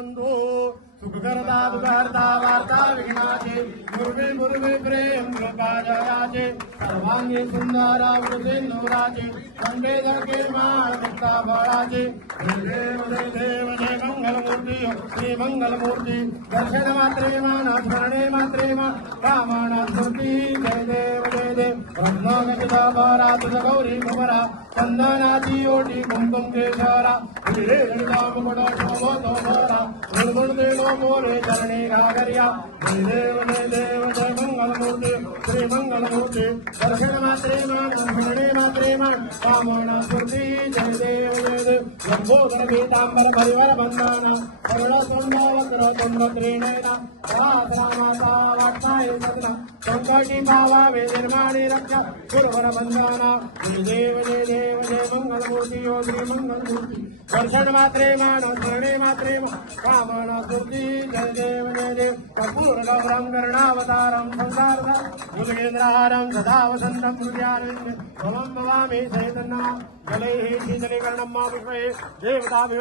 बंधू। सुख करता दुखहर्ता वार्ता, विघ्नाचे। मुर्वे मुर्वे, प्रेम कृपा जयाचे सर्वांगी सुंदर वृद्धेंदुराचे खंडे धके माळ मुक्ता बळाचे। देव देव, जय मंगलमूर्ती, श्री मंगलमूर्ती। दर्शन मात्रे मान स्मरणे मात्रे मान कामना स्मृती, जय देव जय देव। रत्नागत बरा तुझ गौरी कुमरा। चंदनाची ओटी कुंकुम केशरा। हिरे हरिता मुकुट शोभतो बरा गुणगुण देव मोरे चरणी घागरिया जय देव जय देव जय मंगलमूर्ती श्री मंगलमूर्ती दर्शन मात्रे मान स्मरणे मात्रे मान कामना स्मृती जय देव जय देव लंबोदर पीतांबर परिवार बंधना करुण सोंडावक्र तुंड त्रिनयना रामाचा वाटताय सदना संकटी पावावे निर्माणी रक्षा। गुरुवर बंधना। देव जय देव जय मंगलमूर्ती यो श्री मंगलमूर्ती। दर्शन मात्रे मान, स्मरणे मात्रे मान कामना स्मृती जय देव जय देव। कर्पूर गौरम कर्णावतारम संसारदा मुलगेंद्रहारम सदा वसंतम हृदयारण्य भवं भवामि चैतन्ना जलैः शीतलीकरणं मा पुष्पैः देवताभिः